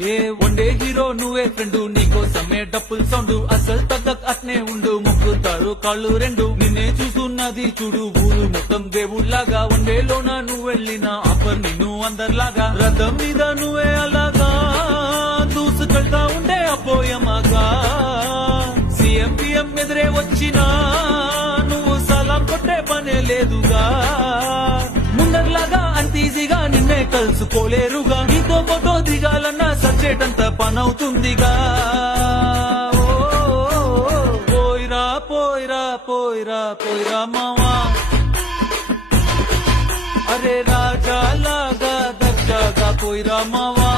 ఏ వండే హీరో నువ్వే ఫ్రెండు, నీకోసమే డప్పుల్ సౌండ్, అసలు తగ్గక్ అట్నే ఉండు, ముగ్గుతారు కాళ్ళు రెండు, నిన్నే చూస్తున్నది చూడు ఊరు మొత్తం దేవుళ్లాగా, వండేలోన నువ్వెళ్ళిన ఆఫర్ నిన్ను అందరిలాగా, రథం మీద నువ్వే అలాగా దూసుకెళ్తా ఉండే అపోయమాగా, సీఎం పిఎం ఎదురే వచ్చినా నువ్వు సలాం కొట్టే పనే లేదుగా, ముందర్లాగా అంత ఈజీగా నిన్నే కలుసుకోలేరుగా, నీతో ఫోటో దిగాలన్నా సచ్చేటంత పనవుతుందిగా, పోయిరా పోయిరా పోయిరా పోయిరా మావా, అరే రాజా లాగా దర్జాగా పోయిరా మావా.